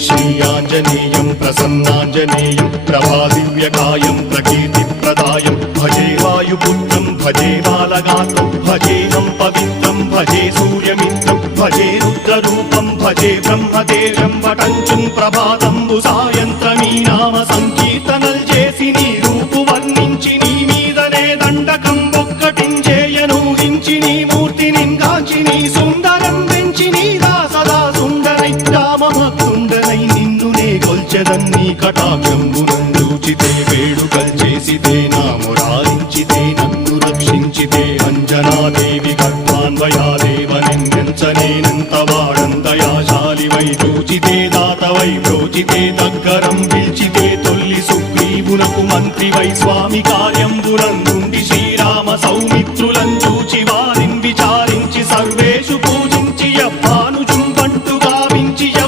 श्रीयाञ्जनेयं प्रसन्नाञ्जनेयं प्रभादिव्यकायं प्रकीर्तिप्रदायं भजे वायुपुत्रं भजे बालगात्रं भजेऽहं पवित्रं भजे सूर्यमित्रं भजे रुद्ररूपं भजे ब्रह्मदेवं वटञ्चुं प्रभाతంబు సాయంత్రమీ నామ సంకీర్తనల్ చేసి నీ రూపు వర్ణించి నీ మీదనే దండకం ఒక్కటించేయను హించి నీ మూర్తిని గాంచి నీ సుందరం పెంచి నీ దాసదా సుందరై రామభక్తుండనై నిన్నునే కొల్చెదన్ని కటాక్షంబునందూచితే వేడుకల్ చేసితే నా మురారించితే నన్ను రక్షించితే అంజనాదేవి గర్భాన్వయాదేవనెంచనేనంత వాడంతయాశాలివై చూచితే దాతవై బ్రోచితే దగ్గరం పిలిచితే తొల్లి సుగ్రీవునకు మంత్రివై స్వామి కార్యంబునందు